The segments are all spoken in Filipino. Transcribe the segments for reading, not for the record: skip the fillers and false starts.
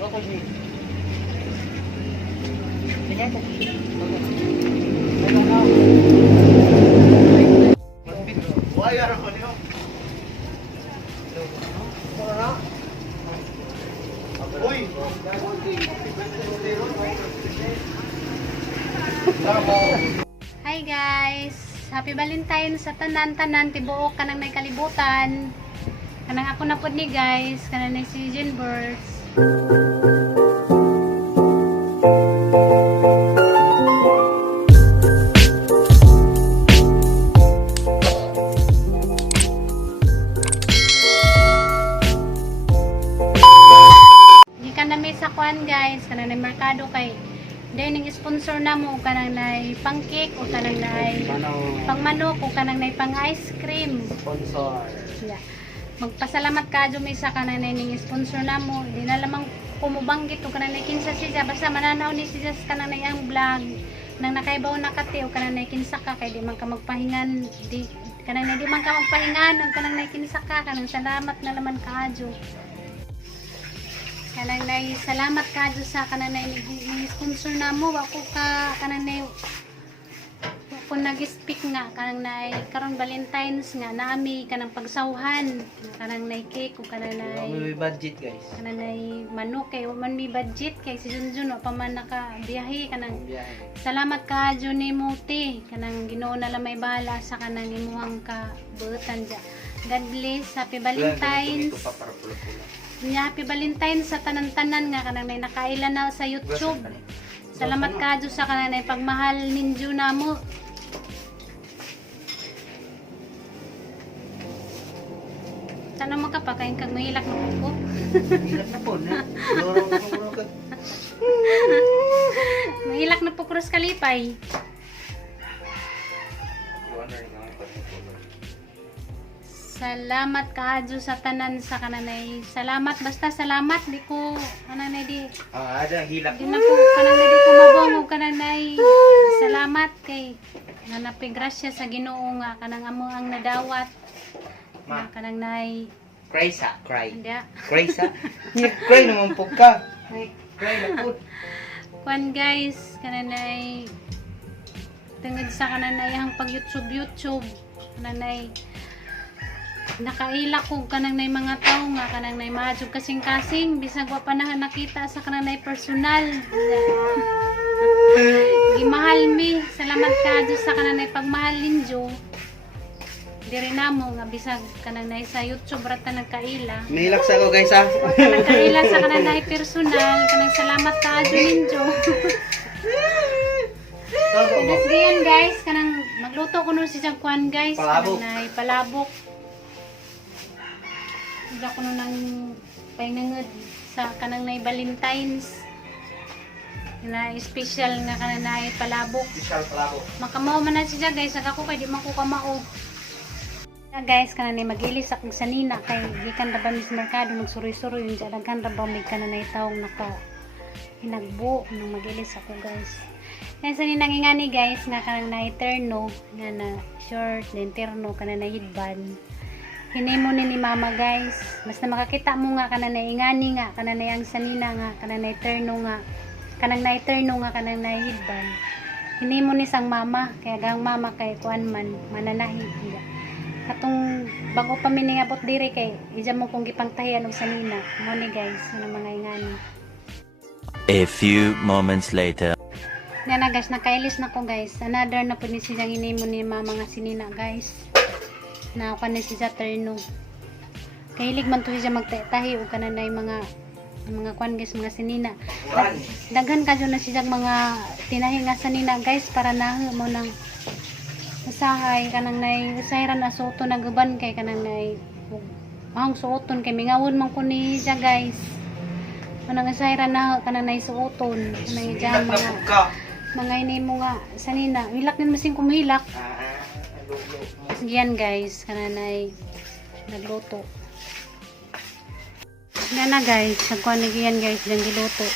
Okay, sige. Tingnan ko. Why are you niyo? Uy! Hi guys! Happy Valentine's sa tanan-tanan tibuok kanang may kalibutan. Kanang ako na pod ni guys, kanang na si Jenbers. Gikan na may sakwan guys, kanang na merkado kay dahil ng sponsor na mo kanang nay pang cake o kanang nay pang manok o kanang nay pang ice cream Sponsor. yeah. Magpasalamat ka dyan may sa kanang nay ning sponsor na mo di na lamang kumubanggit o kanang nay kinsa siya basta mananaw ni siya kanang nay ang vlog nang nakaibaw nakati o kanang nay kinsa ka kay di man ka magpahingan di kanang nay di man ka magpahingan o kanang nay kinsa ka kanang salamat na naman kaadyo. Kanang nay salamat kadto sa kanang nay ni sponsor namo wako ka kanang nay wako nag-speak nga kanang nay karon Valentine's nga naami kanang pagsawhan kanang nay cake o kanang nay May budget guys. kanang nay manok kay man may budget kay si Junjun wa pa man naka biyahe kanang salamat kadto nimo te kanang Ginoo na lang may bahala sa kanang imuhang ka buotan dia. God bless, happy Valentine's. Happy Valentine's sa tanan-tanan nga kanang nay nakailan na sa YouTube. Salamat kadto sa kanang nay pagmahal ninyo namo. Sana makapakain kag mahilak na ko. Hilak na po na. Loro na po ka. Mahilak na po cross kalipay. Salamat kadto sa tanan sa kananay. Salamat basta salamat di ko kananay di. Ada hilak. Di na po kananay di ko mabong og kananay. Salamat kay nanapi grasya sa Ginoo nga kanang amo ang nadawat. Ma. Kanang nay Cry sa. Cry. India. Cry sa. Cry naman po ka. Cry na po. Kuan guys, kananay tungod sa kananay ang pag YouTube kananay nakaila ko kanang nay mga tao nga kanang nay mahadjog kasing-kasing bisag wa pa na nakita sa kanang nay personal. Gimahal mi, salamat kadto sa kanang nay pagmahal ninyo. Diri namo nga bisag kanang nay sa YouTube rata nagkaila. Mahilak sa ako guys ha. Kanang kaila sa kanang nay personal, kanang salamat kadto ninyo. Pinas diyan guys, kanang magluto ko no si Jagkuan guys, Palabok. kanang nay palabok. Hindi ko nang pahinangod sa kanang nay Valentine's na special nga kanang nay palabok. Special palabo. Makamaw man na siya guys, saka ko kay di man ko kamao. Na guys kanang nay magilis akong sanina kay gikan ra ba mis merkado magsuroy-suroy yung daghan ra ba mig kanang nay taong naka hinagbo nang magilis ako guys. Kaya sa ninangingani guys nga kanang nay terno nga na short then terno kanang nay headband. Hinimo ni mama guys basta makakita mo nga kanang naingani nga kanang ang sanina nga kanang nay terno nga kanang nay terno nga kanang nay headband hinimo ni sang mama kaya gang mama kay kuan man mananahi katong bago pa mi niabot diri kay ija mo kung gipangtahian og sanina mo ni guys ano mga ingani. A few moments later. Nga na guys nakailis na ko guys another na pud ni siyang hinimo ni mama nga sinina guys na ako na siya terno kahilig man to siya magtahi o kanang nay mga kwan guys mga sinina daghan kadyo na siya mga tinahi nga sanina guys para naho mo nang usahay kanang nay usayran na suoton na guban kay kanang nay ang suoton kay mingawon man ko ni siya guys kanang usayran na kanang nay suoton kanang diyan mga ini mo nga sanina milak din masing kumilak. Yan guys, kananay nagluto. Yan na guys, nagkuhan yan guys, yung giluto.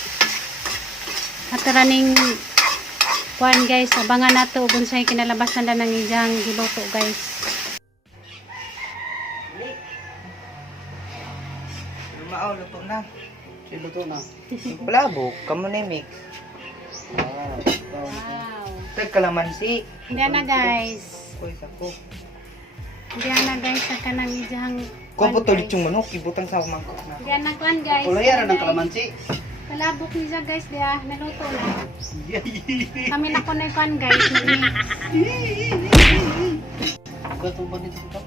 At raning kuhan guys, abangan nato kung sa'yo kinalabasan na ng ijang giluto guys. Lumao, luto na. Luto na. Palabok, kamo na mix. Wow. Tag kalamansi. Diyan na guys. Koy sako. Diyan na guys sa kanang ijang Ko po tulit yung manok, ibutang sa mangkok na. Diyan na kuan guys. Ulayaran ng kalamansi. Palabok ni siya guys dia naluto na. Kami na ko na kuan guys. Gatong ba nito ito?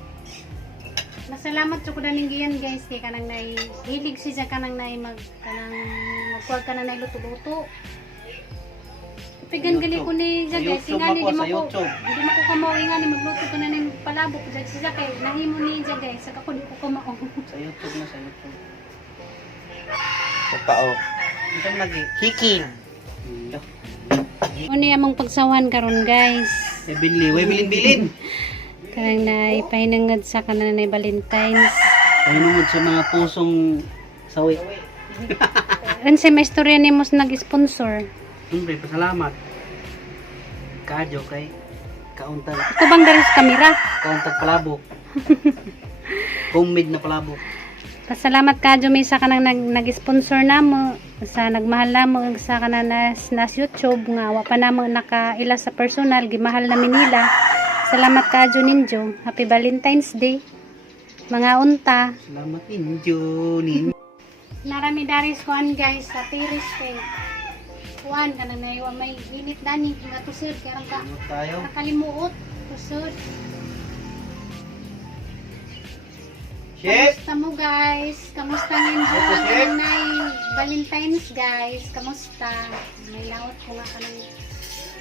Masalamat jud ko daning giyan guys kay kanang nay hilig siya kanang nay magkuwag ka na nay luto-luto. Pigan gali ko ni siya guys, YouTube ingani ako, di sa mo ko YouTube. hindi mo ko kamao ingani magluto ka na ning palabok jud siya kay nahimo ni siya guys saka ko di ko kamao. Sa YouTube na, sa YouTube. Papao. Isang lagi. Kikin. Uni among pagsawan karon guys. Binli, way bilin-bilin. Kanang nay pahinangad sa kanang nay Valentine's. Pahinungod sa mga pusong sawi. Unsa may istorya nimo sa nag-sponsor? Siyempre, pasalamat. Kadyo kay kauntag. Ito bang dari sa kamera? Kauntag palabok. Homemade na palabok. Pasalamat ka Jumi sa kanang nag-sponsor namo sa nagmahal namo sa kanang nas YouTube nga wa pa namo nakaila sa personal gimahal namin nila. Salamat ka ninyo. Happy Valentine's Day. Mga unta. Salamat ninyo. Ninyo. Narami daris kuan guys sa tiris kay kuan kanang naiwa may init dani nga tusod karang ka Salamat tayo. nakalimuot tusod. Chef! Kamusta mo guys? Kamusta ninyo Opo, ang chef. kanang Valentine's guys? Kamusta? May laot ko nga kanang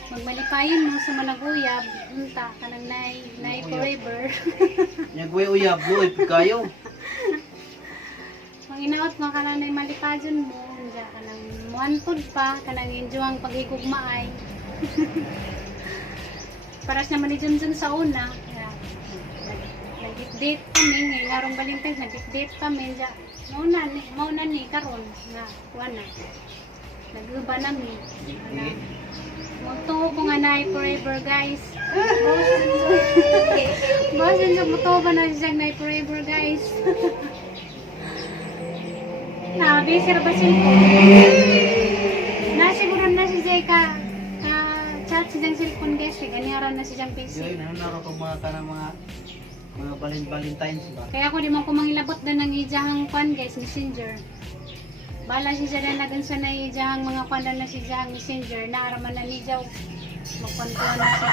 magmalipayin mo sa managuyab. Unta kanang nay forever. Nyagwe uyab, luoy, kayo. Manginaot mo kanang nay malipayon mo. Unja kanang muantod pa kanang enjoyang paghigugmaay. Paras naman ni Junjun sa una. Kaya, nag-date kami ngayon arong Valentine's nag-date kami ja mauna ni karon nga kuan na nag-uba nami magtuo ko nga na forever guys bosin sa mutuo ba na siya na forever guys na busy ra ba cellphone na siguro na si Jay ka chat si Jang cellphone guys kaya ganiaran na si Jang busy. Yoy, nanaro ko mga kanang mga Valentine's ba? Kaya ako di man ko mangilabot na ng ijahang kwan guys, messenger. Bala siya na nagansa na ijahang mga kwan na si ijahang messenger, naaraman na ni Jaw. Magkwantuan na siya.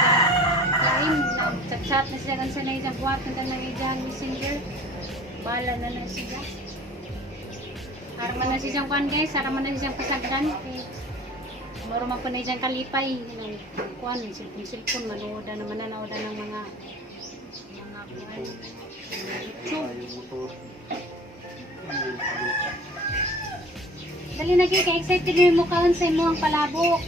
Lain, nag-chat na siya gansa na ijahang buhat na ijahang messenger. Bala na siya. Araman na siya kwan guys, araman na siya pasagdan. Maro man po na ijahang kalipay. Kwan, cellphone, manood na naman na ng mga dali na kay excited na mo kaon sa imo ang palabok.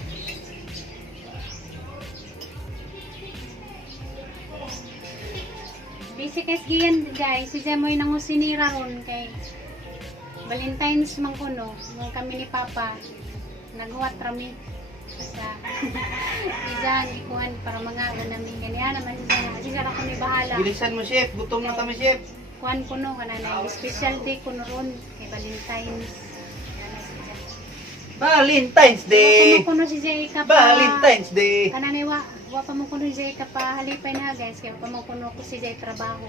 Basic as giyan guys, siya mo nang sinira ron kay Valentine's man kuno, nung kami ni Papa naghuwat rami sa isang ikuhan para mga namin ganyan naman siya ako ni bahala. Bilisan mo, chef. Gutom na kami, chef. Kuan kuno kanana special day kuno ron kay Valentine's. Valentine's Day! Kuno si Jay ka pa. Valentine's Day! Kanana wa pa mo kuno si Jay ka pa halipay na guys kay pa mo kuno ko si Jay trabaho.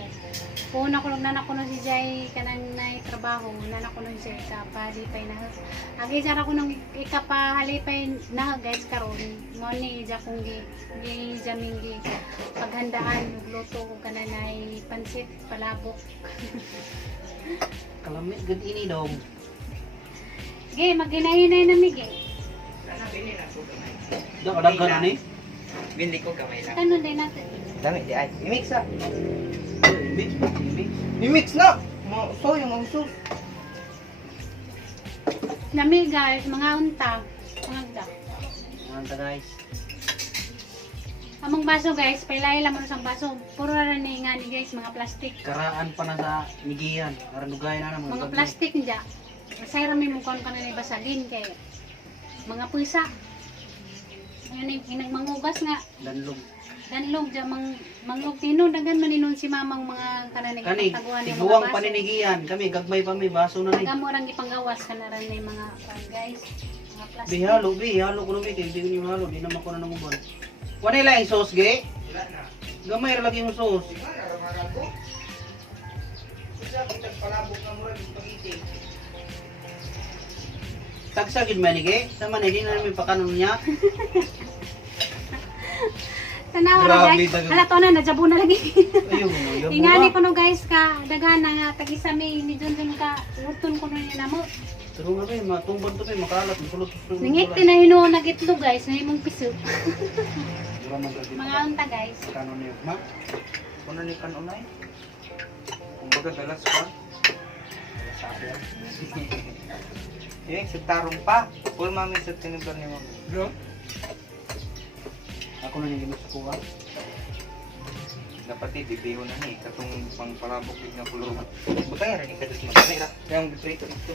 Kuna ko nana kuno si Jay kanang trabaho nana kuno si Jay ka pa halipay na. Agi jara ko nang ikapa halipay na guys karon mo ni ja kung gi jamingi paghandaan luto ko kananay pansit palabok. Kalamit, good ini dong. Ge maghinay-hinay na migi. Dagan ni. Bindi ko kamay lang. Ano din natin? Dami di ay. I-mix ah. Mix. I-mix na! So yung sus. Nami guys, mga unta. Mga da. Manta guys. Among baso guys, pailay lang mo sa baso. Puro na ni nga ni guys, mga plastic. Karaan pa na sa migihan. Karandugay na mga Mga plastic niya. Masay rami mo kon kanang basalin kay mga pusa. Ayun yung nagmangugas nga. Danlog. Danlog dyan, manglog tino, dagan maninon si mamang mga kananay Kani, pagtaguan yung mga tiguang baso. paninigian. Kami, gagmay pa may baso na ni. Taga mo rang ipanggawas ka na rin yung mga guys. Mga plastic. Halo ko na kay hindi ko halo, di naman ko na namubon. Wala lang yung sauce, ge? Gamay ra lagi yung sauce. Tagsagid man ni ge, sama ni di na namin pakanon niya. Tanawa na Grabe, guys. taga- Hala to na, najabo na lagi. Ayun, Ingani ko no guys ka, dagana nga, tagisami, ni Junjun ka, urton ko no niya namo. Pero nga ba, matumbon to ba, makalat, makulot. Ningit na hinuon na gitlog guys, na imong piso. Mga unta guys. Kanon niyo, ma? Kuna ni kanunay. Kumbaga dalas pa. Eh, sa tarong pa. Full mami sa tiniblan ni mami. Bro? Ako na yung ginusukuha. Dapat ibibiho na ni katong pangparabok na kulungan. Butay ra ni kadus magkanira. Yang dito ito.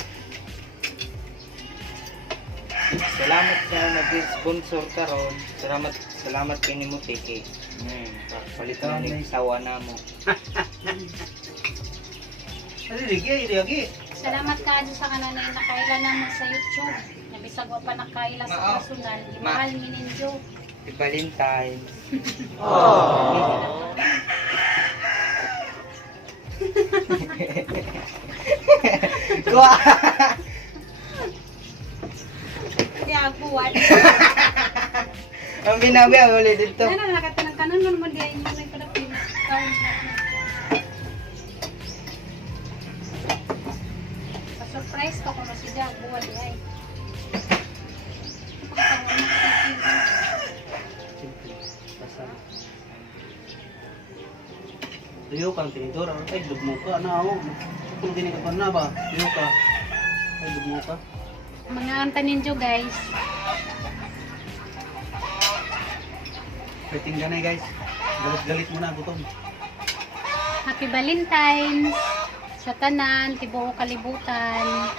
Salamat sa nag-sponsor karon. Salamat kay nimo Tiki. Palit na ni sawa na mo. Ano, ligi. Salamat ka sa kanan na nakaila naman sa YouTube. Nabisag wa pa nakaila sa personal. Imahal mi ninyo. Happy Valentine's. Kuha. Kaya buwan. Ang binabi ang ulit dito. Ano na nakatanang kanon man mo di ay may padapin. Surprise ko kung si Jack buwan di ay. Tuyo kang tinidor, ay lugmo ka na ako. Kung ginagapan na ba? Tuyo ka. Ay lugmo ka. Mga anta ninyo guys. Waiting ka na guys. Galit mo na, gutom. Happy Valentine's sa tanan, tibuok kalibutan.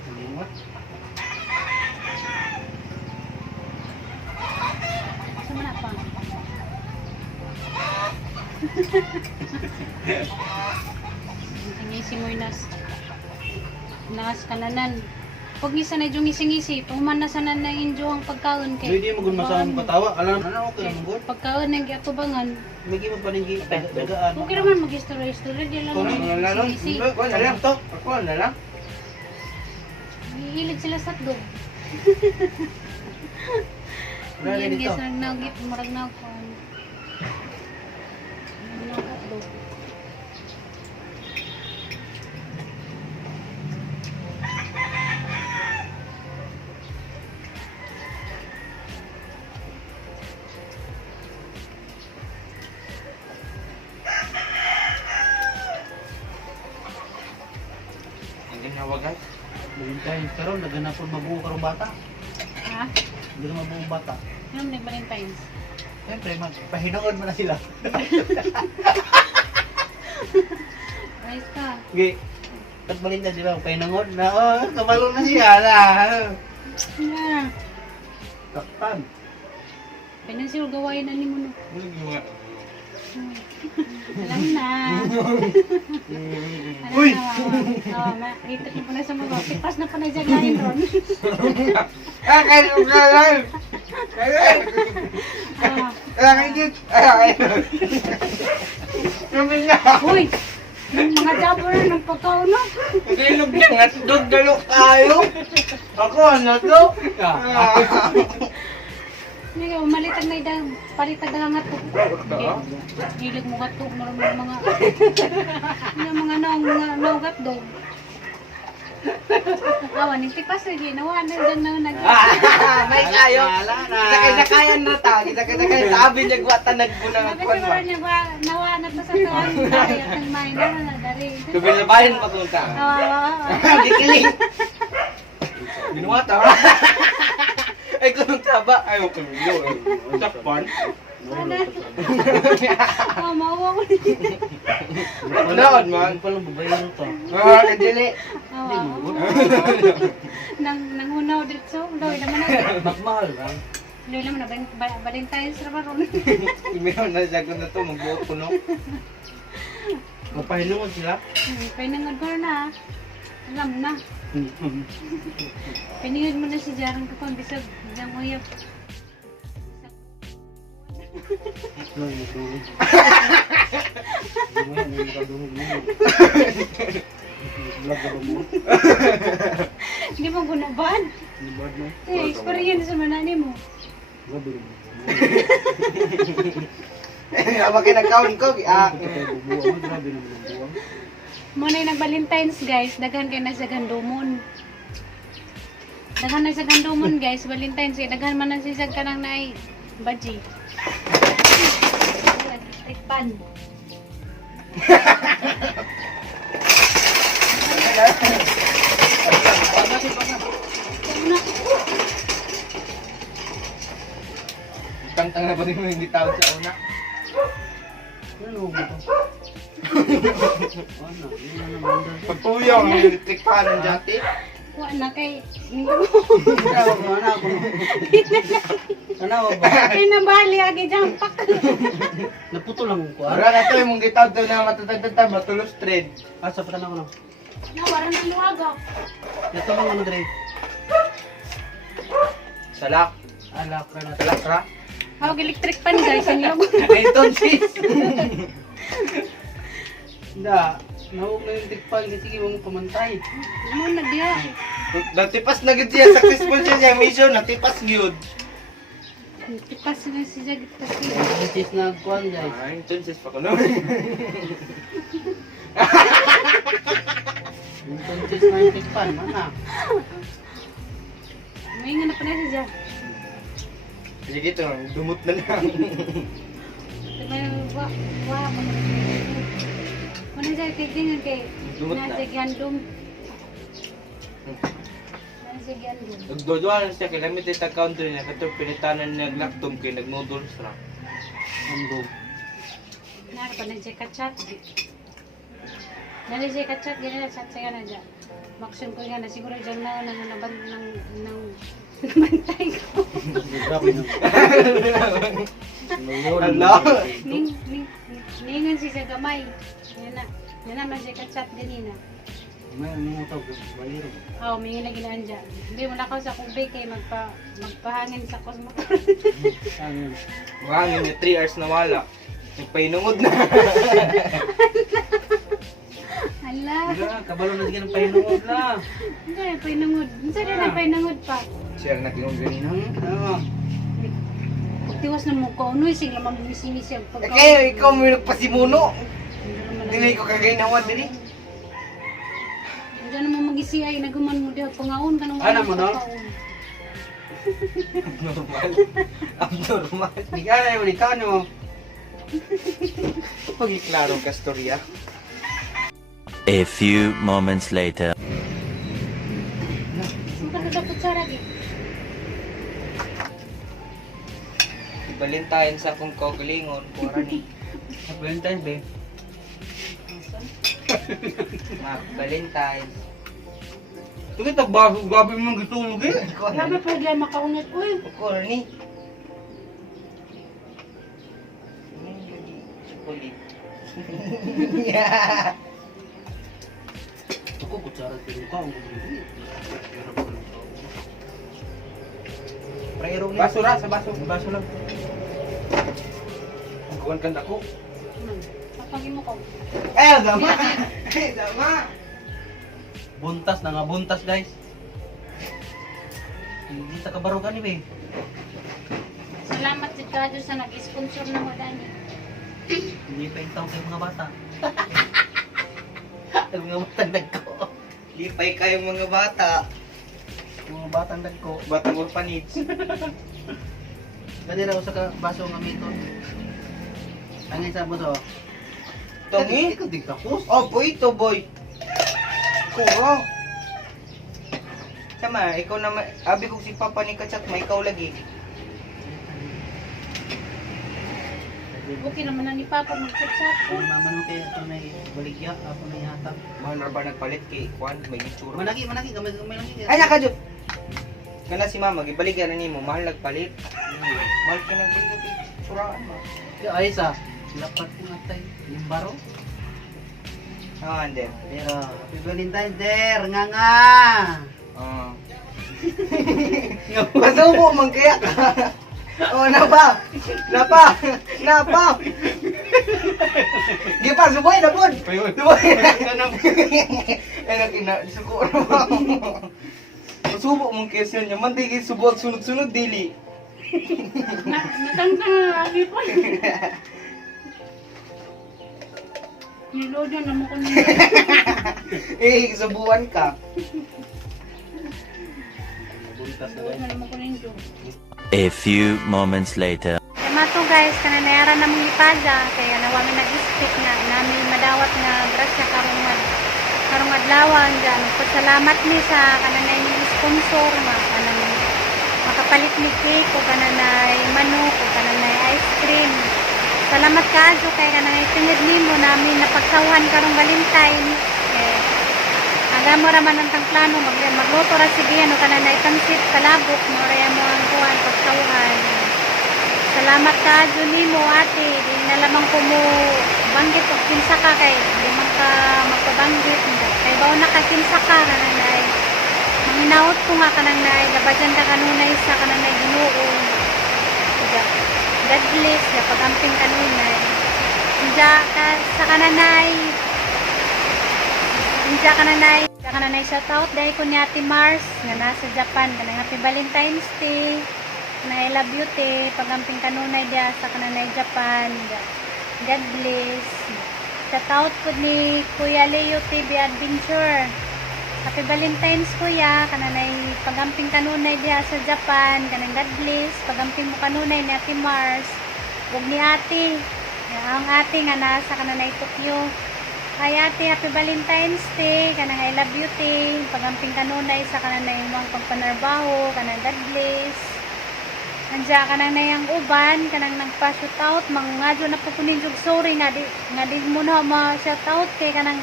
Hindi mo. Sumana pa. Tingisi mo nas kananan. Pag ngisa na yung ngisi-ngisi, puman na sana na injo ang pagkaon kay. Hindi mo gun masama katawa. Alam ano ko naman gud. Pagkaon ng giatubangan. May gimod pa ning dagaan. Okay naman mag-istorya-istorya di lang. Kung ano na lang. Ngisi-ngisi. Kuha na lang to. Kuha na lang. Hihilig sila sa dog. Wala Yan dito. guys, nagnagit, marag na ako. Hotdog. Hindi na wagay. Valentine's karon naganapon mabuo karong bata. Ha? Hindi na mabuo bata. Ano ni Valentine's? Siyempre, magpahinood mo na sila. Rice ka. Okay. Kat Valentine's di ba? Pahinangod na. Oh, kabalo na siya na. Yeah. Takpan. Pinansil gawain na ni mo no. Alam na. Uy! Oh, makita niyo po na sa mga. Pipas na pa na dyan lain ron. Ah, kayo na lang. Ah. Ah, kayo. Ah, kayo. Kami na. Uy! Yung mga jabber ng pagkaon no. Ilog niya nga. Dog-dalo kayo. Ako, ano to? Ah. Ngayon, malitag na idang, palitag na nga to. Hilig mo gato, marami mga, yung mga naugat dog. Awan, yung tipas na di, nawa na dyan na nag... May kayo. Kita-kita-kayan na ta. Kita-kita-kayan. Sabi niya gwata nagbunang Sabi ako. siguro niya ba, nawa na to sa tuwan, dari at ang main na dari. Kubilabayan pa kung ta. Dikiling. Binuwata. Ay, kung taba. Ay, okay. Tapan. Ano? Oh, maawa ko. Noon man. Ano palang babayaran to? Ah, kadili. Oo. Nanghunaw dito. Loy naman na. Magmahal ka? Loy naman na. Valentine's na ba ron? Imeon na sagot na to, magbuot ko no. Mapahinungan sila? Pinangod ko na. Alam na. Piningod mo na si Jarang ko kung bisag ng uyap. Ano yung dulo? Ano yung nakadungog mo? Vlog ka ba mo? Hindi mo gunaban. Ano ba mo? Eh, experience naman na mo. Grabe mo. Aba kinakaon ko. Ah, Ito tayo bubuwa mo. Grabe naman ang buwang. Muna yung nag-Valentine's guys, daghan kayo na sa gandumon. Daghan na sa gandumon guys, Valentine's kaya daghan man na sisag ka lang na ay baji. Tikpan. tangtang na ba rin mo hindi tawag sa una? Ano ba ito? Ano? Yun na naman daw. Pagpuyong, electric fan ng jati. Wa na kay Ano ba? Ano ba? kay nabali agi jampak. Naputo lang ko. Wala na to yung mong gitaw to na matatagtagtag, matulos trend. Asa pa tanong ko. Nawara ng luwaga. Ito lang ano dre. Salak. Alak ka na. Salak ra. Hawag electric pan guys, ang log. Ito sis. Hindi. Nawag na yung tikpal. Sige mong pamantay. Mo na diya. Natipas na gud siya, successful siya niya mission, natipas gyud. Tipas na si Jagit kasi. Sis na kuhan guys. Ay, ito sis pa ko no. Yung sis na yung tikpal. Mana? May nga na pa na si Jagit. Sige to, dumot na lang. Wah, mana saya tinggal kay Lumot na. nasa gandum. Nasa gandum. Nagdodoan siya kay lamit ita country na kato pinitanan niya laptop kay nagnoodles ra. Ando. Nara pa na siya kachat. Nari siya kachat gina chat saya na dyan. Maksud ko nga na siguro dyan na bantay ko. Grabe naman. Allah. Ningan si sa gamay. Yan naman siya kachat ganina. May mga tao ko bayro. Oo, may na ginaan dyan. Hindi mo lakaw sa kubay kay magpahangin sa kosmo. Ano? Wangin niya 3 hours na wala. Nagpainungod na. Hala. Wala, kabalo na sige ng pahinungod na. Hindi, painangod. Hindi na painangod pa. Siya nagingog ganina. Ano? Pagtiwas na mo ko, ano yung sigla mamimisimis siya. Eh kayo, ikaw mo yung nagpasimuno. Hindi ko kagaynawan din eh. Hindi naman mag-isi ay naguman mo diha pangaon ka nung Ano mo, no? Abnormal. Abnormal. Hindi ka na yung ikaw no. Pagiklarong kastorya. A few moments later. Magkakadapot sa lagi. Balintayan sa akong kaugalingon. Kura ni. Valentine's Day. Valentine's. Sige, tagbaso, gabi mo nang gitulog eh. Grabe pa diyan makaunat. Uy, Kura ni. Chocolate. Yeah. Ako, kutsara sa luka. Ang gulong. Prero ni. Baso ra, sa baso. Baso lang. Kuwan kang dako. papagi mo ko. Eh, dama. Eh, dama. Buntas na nga, buntas guys. Hindi sa kabarugan ni Be. Salamat si Kadyo sa nag-sponsor na mo dani. Hindi pa yung tao kayo mga bata. Ang mga batang dagko. Lipay kayong mga bata. Yung mga batang dagko. Batang orphanage. Kanila ko sa baso ng amiton. Angin sa buso. Tongi? Ikaw di tapos. Oh, boy to boy. Kuro. Sama, ikaw naman. Abi ko si Papa ni Kachat, may ikaw lagi. Okay naman na ni Papa mag-chat-chat ko. Kung naman mo kayo ito may baligya, ako na ihatag. Mahal na ba nagpalit kay Kwan? May itsura. Manaki, gamay lang Ay, nakadyo! Kana si mama, gibaligyan na nimo, mahal nagpalit. Mahal ka nagpalit kay suraan mo. Yo, ayos ah. Lapat ko nga tayo. Yung baro. Ah, and then. Pero, happy Valentine's Day, nga nga! Ah. Masubo man kaya ka. Oh, napa! Gipa, suboy na po! Suboy! Ano kina, suko na ba? Masubo mong kesyon niya, man di subot sunod-sunod dili. Natangka na lagi po. Nilodo na mo ko niya. Eh, subuan ka. Buntas na Nilodo na mo ko niya. A few moments later. Kaya mato guys, kananayaran na mong ipada. Kaya nawami nag-speak na namin madawat nga grasya karong adlawan dyan. Salamat ni sa kananay ni sponsor nga kanang makapalit ni cake o kananay manok o kananay ice cream. Salamat kaadyo kay kananay tingid nimo namin napagsawan karong Valentine. Aga mo raman ang tang plano magluto ra sige ano kananay pansit kalabok mo ra mo ang kuan pagsawan. Salamat kaadyo nimo ate, di na lamang ko mo banggit og kinsa ka kay di man ka magpabanggit kay bawo na ka kinsa ka kananay. Manginaot ko nga kananay labadyan ka kanunay sa kananay Ginoo. God bless ya pagamping kanunay. Inja ka sa kananay. Inja kananay shout out dahil ko ni Ate Mars nga nasa Japan kanang Happy Valentine's Day. I love you te pagamping kanunay dia sa kananay Japan. God bless. Shout out ko ni Kuya Leo TV Adventure. Happy Valentine's kuya, kananay pagamping kanunay diha sa Japan, kanang God bless, pagamping mo kanunay ni Ate Mars, ug ni ate, ang ate nga nasa kananay Tokyo. Ay ate, Happy Valentine's Day, kanang I love you te, pagamping kanunay sa kananay mong pagpanarbaho, kanang God bless. Anja kanang nayang uban, kanang nagpa-shoot out, mangadyo na po kunin jug sorry nga di mo na ma-shout out kay kanang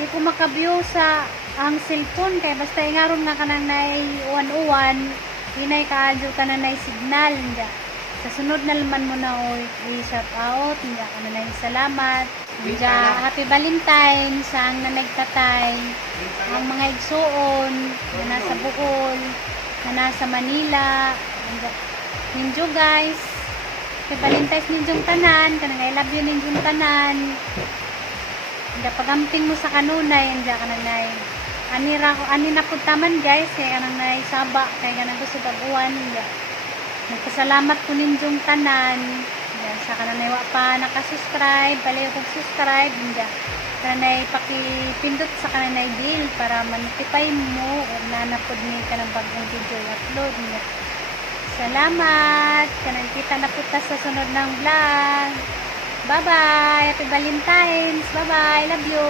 di ko makabyo sa ang cellphone kay basta ingaron nga kanang nay uwan-uwan hinay kaadyo ka na nay signal nga sa sunod na laman mo na o i-shout out nga ka na nay salamat nga Happy Valentine sa ang nanagtatay ang mga igsuon na nasa Bohol na nasa Manila ninyo guys Happy Valentine's ninyong tanan kanang I love you ninyong tanan nga pagamping mo sa kanunay anja kananay ani na pud taman guys kay kananay saba kay kanang gusto pag-uwan nga nagpasalamat ko ninyong tanan nga sa kananay wa pa naka-subscribe palayo kog subscribe nga kananay pakipindot sa kananay bell para ma-notify mo og nanapod ni kanang bagong video upload nga salamat kanang kita na pud ta sa sunod ng vlog. Bye-bye! Happy Valentine's! Bye-bye! Love you!